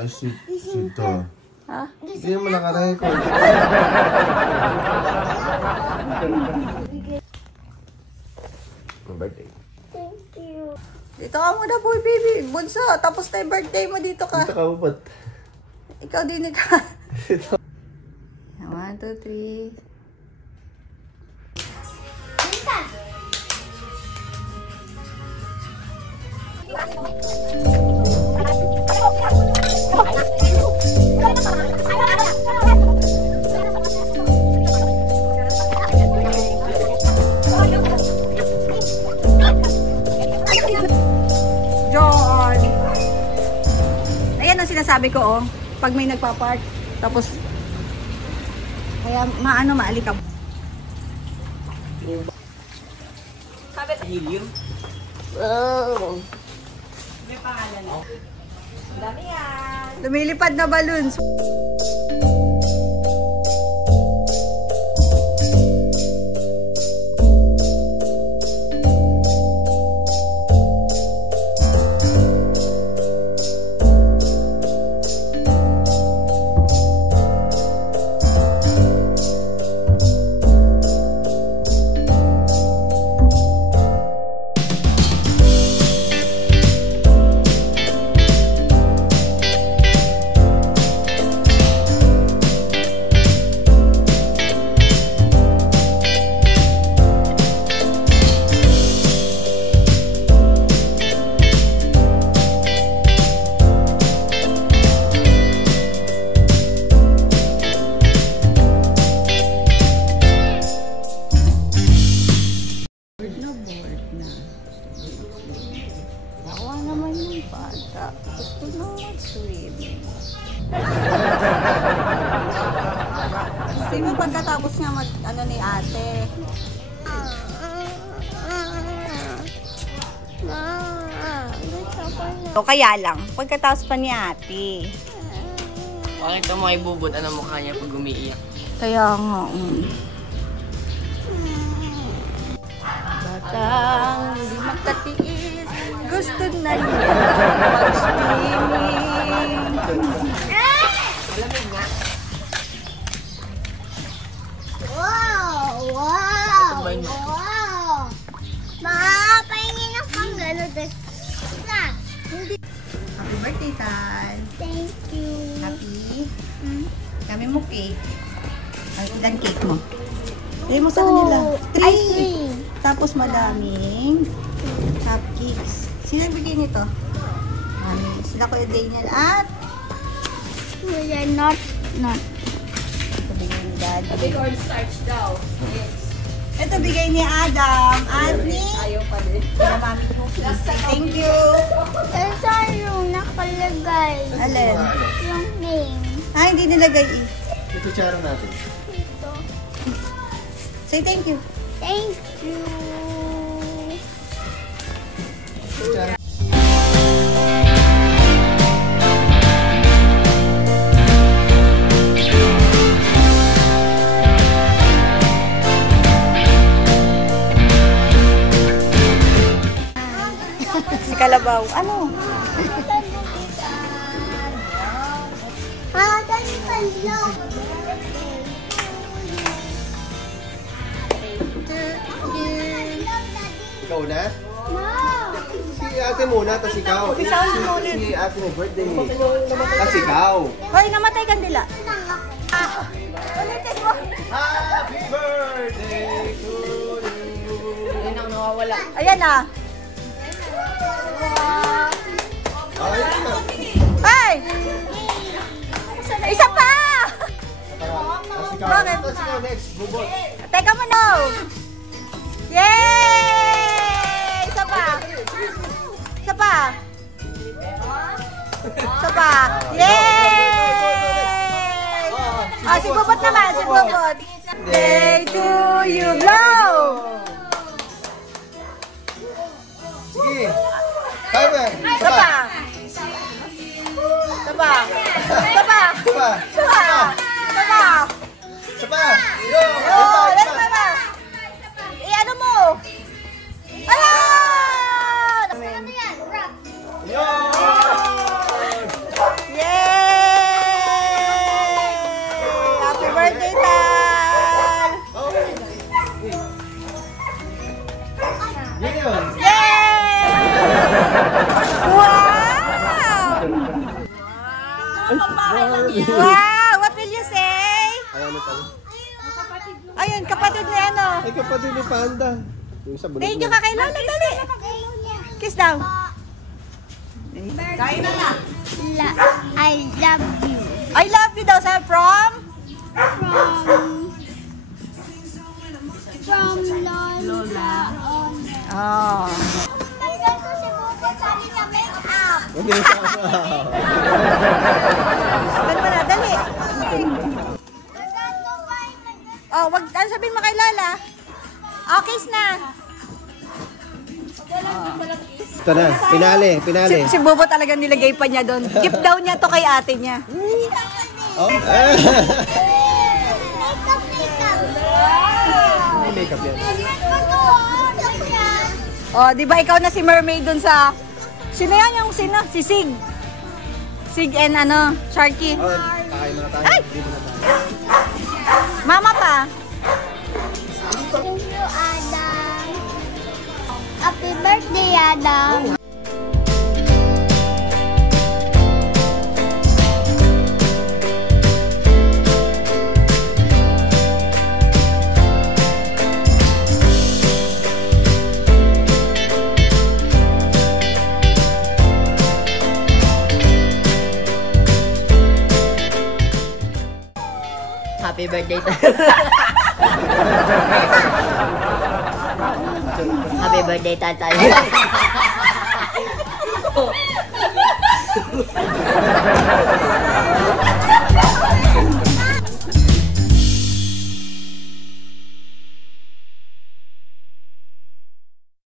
Ay, sweet to. Ha? Hindi mo naka-record. Birthday. Thank you. Dito ka muna po, baby. Bunso, tapos na yung birthday mo. Dito ka. Dito ka mo ba't? Ikaw din ka. 1, 2, 3. John! Ayan ang sinasabi ko, oh. Pag may nagpa-park, tapos kaya maalikab. Helium? Oh. May pangalan na. Dami yan. Lumilipad na balloons. Gusto na mag-swimming. Di ba pagkatapos nga ano ni ate? O kaya lang, pagkatapos pa ni ate. Bakit mo ay bubot ang mukha niya pag umiiyak? Kaya nga. Batang hindi magkatiis, gusto na niya mag-swimming. Malamig nga. Wow! Wow! Wow! Ma, pahingin ako pang gano'n. Happy birthday, Tal. Thank you. Happy? Kami mo cake. Ilan cake mo? Sabi mo sa kanila. 3. Tapos madaming cupcakes. Sino bigay nito? Sila ko yung Daniel at? Wala, not. Ito bigay ni Daddy. Big cornstarch daw. Yes. Ito bigay ni Adam at ni Ayaw pa din. Mami Cookies. Thank you. Saan yung nakalagay? Alin? Yung name. Hindi nilagay eh. Ito tsara natin. Ito. Say thank you. Thank you. Si Kalabaw. Ano? Ikaw na? No. Si ate muna, tas ikaw. Si ate may birthday. Tas ikaw. Hoy, namatay kandila. Ulitin mo. Happy birthday to you. Yan ang nawawala. Ayan na. Ayun na. Ay! Isa pa! Tas ikaw. Bakit? Tas ikaw next. Bubot. Teka mo no. Yay! Isa pa. Isa pa. Isa pa. Yay! Si Bubot naman. Si Bubot. Day to you. Blow! Sige. Kaya ba? Isa pa. Isa pa. Isa pa. Isa pa. Isa pa. Isa pa. Isa pa. Yo! Oh, let's go. I-ano mo? Ayan! Yo! Yay! Barbie. Wow! What will you say? Ayan ito. Ayun, kapatid ni ano. Ay, kapatid ni Panda. Yung sa bulog Thank you na. ka kay Lola, dali. Kiss daw. Kain na na. I love you. I love you daw sa from? From Lola. Oh. Okay, sama. Dali mo na, dali. Oh, wag, ano sabihin mo kay Lola? Oh, kiss na. Ito na, pinali. Si Bobo talaga nilagay pa niya doon. Gift daw niya to kay ate niya. Oh. May makeup yan. Oh, di ba ikaw na si Mermaid doon sa... Sino yan yung sino? Si Sig. Sig and ano, Sharky. Oh, kakain muna tayo. Ay! Dito na tayo. Mama pa. Thank you, Adam. Happy birthday, Adam. Happy birthday to... Happy birthday, tatay.